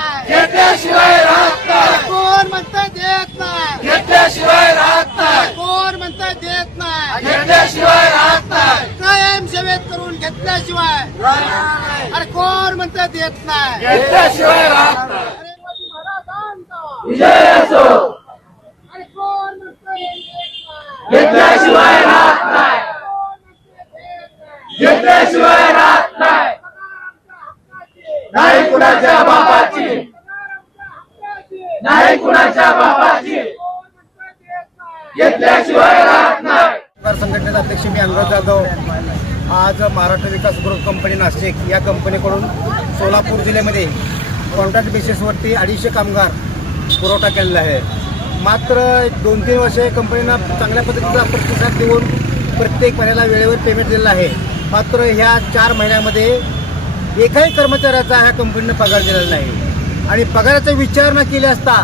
नाही, घेतल्याशिवाय राहत नाही, कोण म्हणतं देत नाही, घेतल्याशिवाय राहत नाही, कोण म्हणतं देत नाही, घेतल्याशिवाय राहत नाही, कायम सेवेत करून घेतल्याशिवाय, अरे कोण म्हणतं देत नाही, घेतल्याशिवाय राहत नाही. अरे मोदी महाराजांचा विजय असो, अरे कोण म्हणतं देत नाही, घेतल्याशिवाय राहत नाही, कोण म्हणतं देत नाही, घेतल्याशिवाय राहत नाही, नाही कुणाच्या बापाची, नाही कुणाच्या बापाची, घेतल्याशिवाय राहत नाही. संघटनेचा अध्यक्ष मी अनुराग जाधव आज महाराष्ट्र विकास ग्रुप कंपनी नाशिक या कंपनीकडून सोलापूर जिल्ह्यामध्ये कॉन्ट्रॅक्ट बेसिसवरती 250 कामगार पुरवठा केलेला आहे. मात्र 2-3 वर्षे कंपनीनं चांगल्या पद्धतीचा प्रतिसाद देऊन प्रत्येक महिन्याला वेळेवर पेमेंट दिलेलं आहे. मात्र ह्या 4 महिन्यामध्ये एकाही कर्मचाऱ्याचा ह्या कंपनीनं पगार दिलेला नाही आणि पगाराचा विचार न केला असता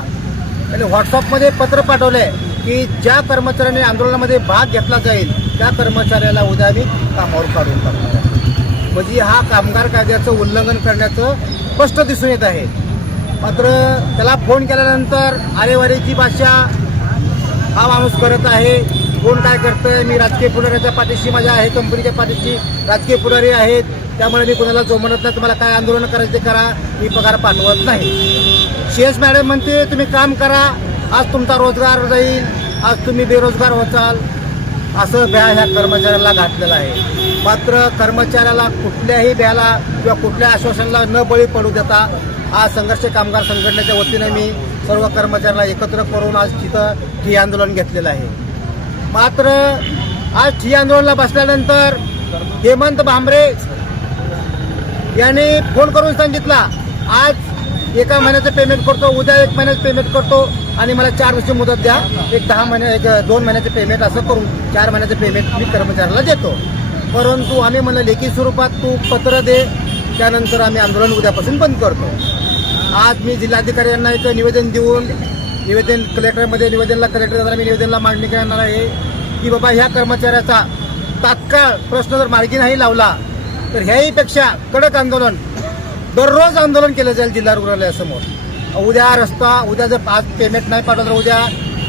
त्यांनी व्हॉट्सअपमध्ये पत्र पाठवलं आहे की ज्या कर्मचाऱ्याने आंदोलनामध्ये भाग घेतला जाईल त्या कर्मचाऱ्याला उद्या आम्ही कामावर काढून टाकणार. म्हणजे हा कामगार कायद्याचं उल्लंघन करण्याचं स्पष्ट दिसून येत आहे. मात्र त्याला फोन केल्यानंतर आरेवारीची भाषा हा माणूस करत आहे. कोण काय करतंय, मी राजकीय पुढाऱ्याच्या पाठीशी माझ्या आहे, कंपनीच्या पाठीशी राजकीय पुढारी आहेत, त्यामुळे मी कोणाला जो म्हणत नाही तुम्हाला काय आंदोलन करायचं ते करा, मी पगार पाठवत नाही. CS मॅडम म्हणते तुम्ही काम करा, आज तुमचा रोजगार जाईल, आज तुम्ही बेरोजगार होचाल, असं भ्या ह्या कर्मचाऱ्याला घातलेलं आहे. मात्र कर्मचाऱ्याला कुठल्याही भ्याला किंवा कुठल्या आश्वासनाला न बळी पडू देता आज संघर्ष कामगार संघटनेच्या वतीने मी सर्व कर्मचाऱ्यांना एकत्र करून आज तिथं ठिय्या आंदोलन घेतलेलं आहे. मात्र आज ठिय्या आंदोलनाला बसल्यानंतर हेमंत भांबरे यांनी फोन करून सांगितला आज 1 महिन्याचं पेमेंट करतो, उद्या 1 महिन्याचं पेमेंट करतो आणि मला 4 दिवसाची मुदत द्या, 2 महिन्याचं पेमेंट असं करून 4 महिन्याचं पेमेंट मी कर्मचाऱ्याला देतो. परंतु आम्ही म्हणलं लेखी स्वरूपात तू पत्र दे, त्यानंतर आम्ही आंदोलन उद्यापासून बंद करतो. आज मी जिल्हाधिकारी यांना एक निवेदन देऊन कलेक्टरला मी निवेदनला मागणी करणार आहे की बाबा ह्या कर्मचाऱ्याचा तात्काळ प्रश्न जर मार्गी नाही लावला तर ह्याहीपेक्षा कडक आंदोलन दररोज आंदोलन केलं जाईल जिल्हा रुग्णालयासमोर. उद्या जर आज पेमेंट नाही पाठवलं तर उद्या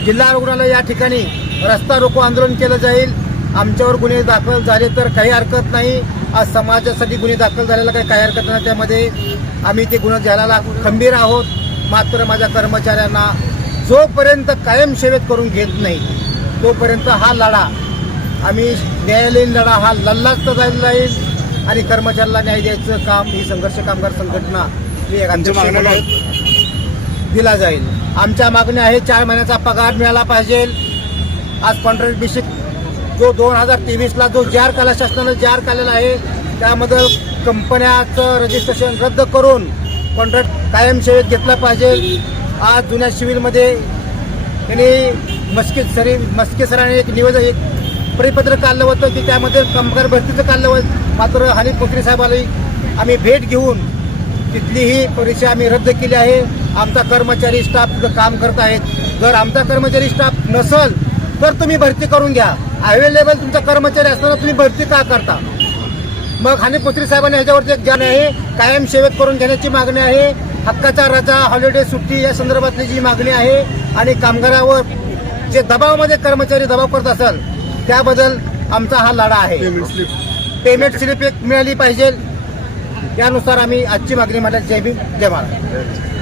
जिल्हा रुग्णालय या ठिकाणी रस्ता रोको आंदोलन केलं जाईल. आमच्यावर गुन्हे दाखल झाले तर काही हरकत नाही, आज समाजासाठी गुन्हे दाखल झालेला काही हरकत नाही, त्यामध्ये आम्ही ते गुन्हे घ्यायला खंबीर आहोत. मात्र माझ्या कर्मचाऱ्यांना जोपर्यंत कायम सेवेत करून घेत नाही तोपर्यंत हा लढा आम्ही न्यायालयीन लढा हा लढलाच जाईल आणि कर्मचाऱ्याला न्याय द्यायचं काम ही संघर्ष कामगार संघटना दिला जाईल. आमच्या मागण्या आहे 4 महिन्याचा पगार मिळाला पाहिजे. आज कॉन्ट्रॅक्ट बेसिस जो 2023ला जो जार काला शासनानं जार काढलेला आहे त्यामध्ये कंपन्याचं रजिस्ट्रेशन रद्द करून कॉन्ट्रॅक्ट कायम सेवेत घेतला पाहिजे. आज जुन्या सिव्हिलमध्ये त्यांनी मस्के सरांनी एक परिपत्रक काढलं होतं की त्यामध्ये कामगार भरतीचं काढलं होतं. मात्र हनीफ मुश्रीफ साहेबांनी आम्ही भेट घेऊन तिथलीही परीक्षा आम्ही रद्द केली आहे. आमचा कर्मचारी स्टाफ काम करत आहेत. जर आमचा कर्मचारी स्टाफ नसेल तर तुम्ही भरती करून घ्या. अवेलेबल तुमचा कर्मचारी असताना तुम्ही भरती का करता? मग हनीफ मुश्रीफ साहेबांनी ह्याच्यावरती एक जाण आहे, कायम सेवेत करून घेण्याची मागणी आहे. हक्काचा रजा, हॉलिडे, सुट्टी या संदर्भातली जी मागणी आहे आणि कामगारावर जे दबावामध्ये कर्मचारी दबाव करत असेल त्याबद्दल आमचा हा लढा आहे. पेमेंट स्लिप एक मिळाली पाहिजे, त्यानुसार आम्ही आजची मागणी मांडली. जय भीम, जय महाराष्ट्र.